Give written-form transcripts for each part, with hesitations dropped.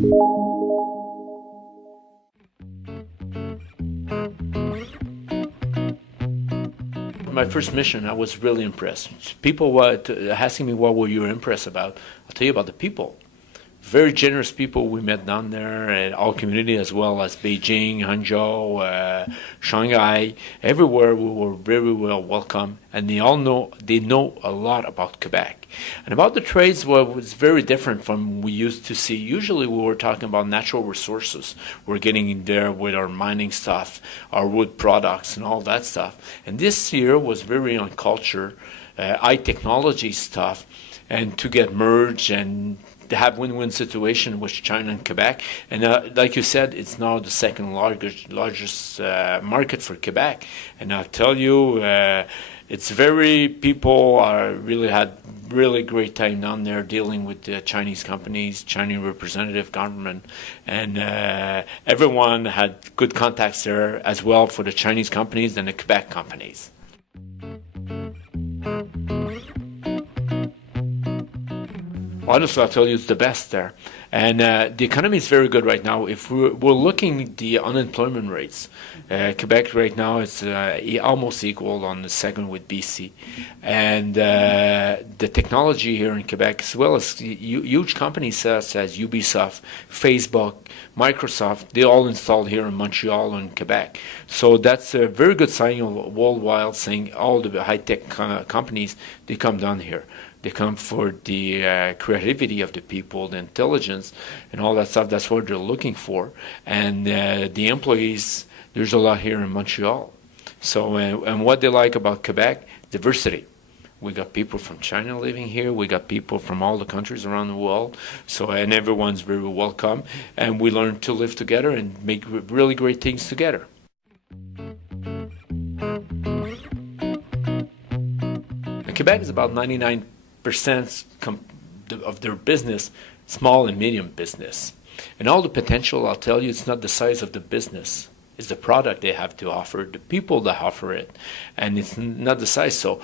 My first mission, I was really impressed. People were asking me what were you impressed about. I'll tell you about the people. Very generous people we met down there, and our community as well as Beijing, Hangzhou, Shanghai. Everywhere we were very well welcome, and they know a lot about Quebec. And about the trades, well, it was very different from we used to see. Usually we were talking about natural resources. We're getting in there with our mining stuff, our wood products, and all that stuff. And this year was very on culture, high technology stuff, and to get merged and to have win-win situation with China and Quebec. And like you said, it's now the second largest market for Quebec. And I'll tell you, it's people really had really great time down there dealing with the Chinese companies, Chinese representative government, and everyone had good contacts there as well for the Chinese companies and the Quebec companies. Honestly, I'll tell you, it's the best there. And the economy is very good right now. If we're looking at the unemployment rates, Quebec right now is almost equal on the second with BC. And the technology here in Quebec, as well as huge companies such as Ubisoft, Facebook, Microsoft, they all installed here in Montreal and Quebec. So that's a very good sign worldwide, saying all the high-tech companies, they come down here. They come for the creativity of the people, the intelligence, and all that stuff. That's what they're looking for. And the employees, there's a lot here in Montreal. So, and what they like about Quebec, diversity. We got people from China living here. We got people from all the countries around the world. So, and everyone's very welcome. And we learn to live together and make really great things together. And Quebec is about 99% of their business, small and medium business. And all the potential, I'll tell you, it's not the size of the business. It's the product they have to offer, the people that offer it. And it's not the size. So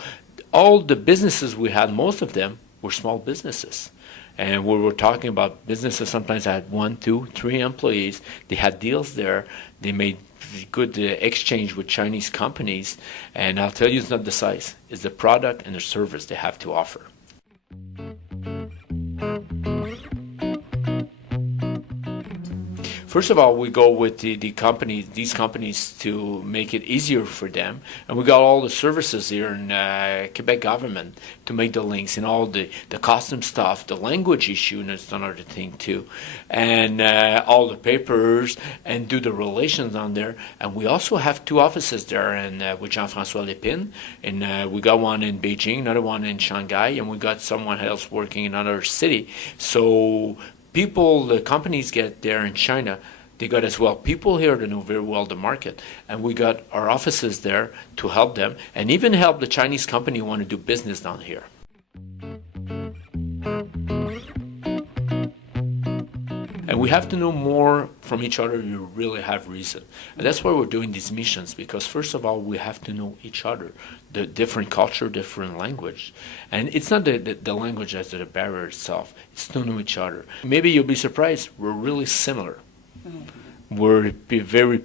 all the businesses we had, most of them were small businesses. And we were talking about businesses sometimes had 1, 2, 3 employees. They had deals there. They made good exchange with Chinese companies. And I'll tell you, it's not the size. It's the product and the service they have to offer. First of all, we go with the companies, these companies, to make it easier for them. And we got all the services here in Quebec government to make the links and all the custom stuff, the language issue, and that's another thing too. And all the papers and do the relations on there. And we also have 2 offices there and with Jean-François Lépine. And we got one in Beijing, another one in Shanghai, and we got someone else working in another city. So the companies get there in China, they got as well people here that know very well the market. And we got our offices there to help them and even help the Chinese company who want to do business down here. And we have to know more from each other to really have reason. And that's why we're doing these missions, because first of all, we have to know each other, the different culture, different language. And it's not the language as the barrier itself, it's to know each other. Maybe you'll be surprised, we're really similar. Mm-hmm. We're very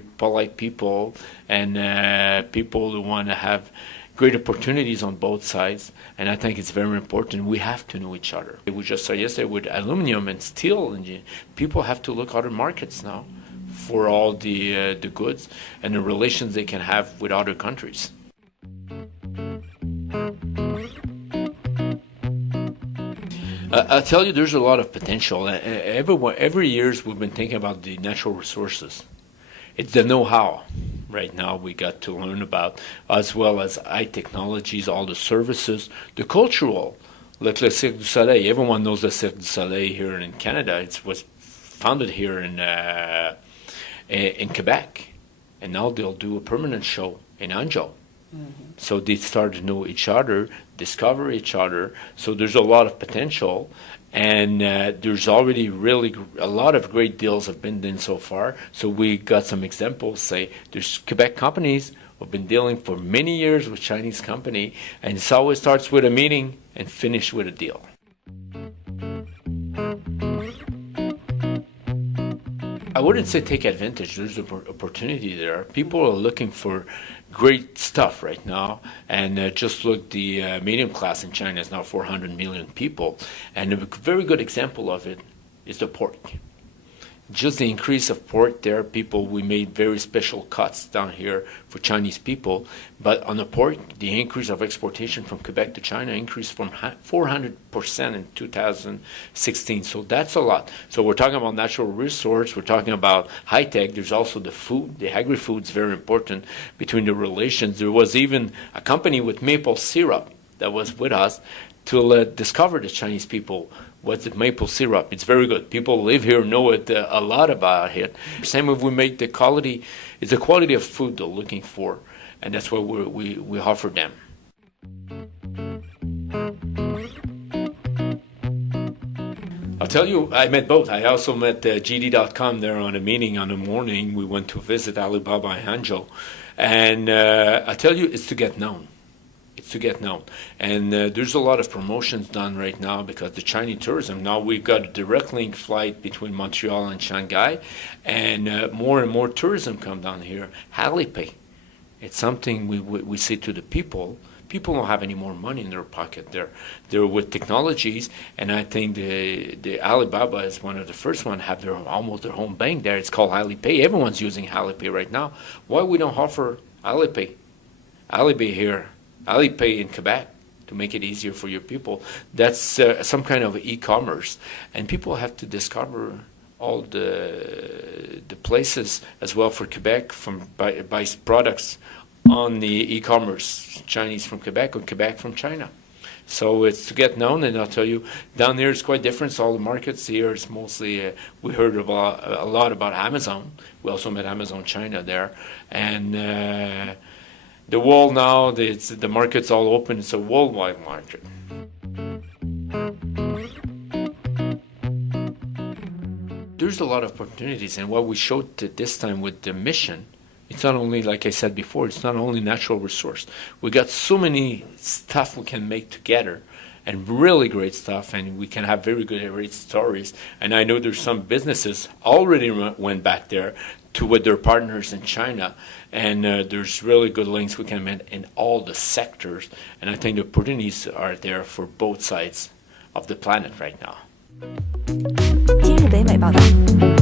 polite people, and people who want to have great opportunities on both sides, and I think it's very important. We have to know each other. We just saw yesterday with aluminum and steel, and people have to look at other markets now for all the goods and the relations they can have with other countries. I'll tell you, there's a lot of potential. Every year we've been thinking about the natural resources. It's the know-how. Right now we got to learn about, as well as high technologies, all the services, the cultural, like Le Cirque du Soleil. Everyone knows the Cirque du Soleil here in Canada. It was founded here in Quebec, and now they'll do a permanent show in Hangzhou. Mm-hmm. So they start to know each other, discover each other. So there's a lot of potential. And there's already really a lot of great deals have been done so far. So we got some examples. Say there's Quebec companies who have been dealing for many years with Chinese company, and it always starts with a meeting and finish with a deal. I wouldn't say take advantage. There's an opportunity there. People are looking for great stuff right now, and just look, the medium class in China is now 400 million people, and a very good example of it is the pork. Just the increase of pork there, we made very special cuts down here for Chinese people. But on the pork, the increase of exportation from Quebec to China increased from 400% in 2016. So that's a lot. So we're talking about natural resource. We're talking about high tech. There's also the food. The agri-food is very important between the relations. There was even a company with maple syrup that was with us to discover the Chinese people. What's the maple syrup? It's very good. People live here know it a lot about it. Same if we make the quality, it's the quality of food they're looking for, and that's what we offer them. I'll tell you, I met both. I also met GD.com there on a meeting on the morning. We went to visit Alibaba and Hangzhou, and I tell you, it's to get known. It's to get known. And there's a lot of promotions done right now because the Chinese tourism, now we've got a direct link flight between Montreal and Shanghai, and more tourism come down here. Alipay, it's something we say to the people. People don't have any more money in their pocket. They're with technologies, and I think the Alibaba is one of the first one have almost their home bank there. It's called Alipay. Everyone's using Alipay right now. Why we don't offer Alipay here? Alipay in Quebec to make it easier for your people. That's some kind of e-commerce, and people have to discover all the places as well for Quebec buy products on the e-commerce, Chinese from Quebec or Quebec from China. So it's to get known, and I'll tell you, down there it's quite different. All the markets here is mostly, we heard about a lot about Amazon. We also met Amazon China there, and the world now, the market's all open. It's a worldwide market. There's a lot of opportunities, and what we showed this time with the mission, it's not only, like I said before, it's not only natural resource. We got so many stuff we can make together, and really great stuff, and we can have very great stories. And I know there's some businesses already went back there with their partners in China, and there's really good links we can make in all the sectors, and I think the opportunities are there for both sides of the planet right now. 今日北美报道。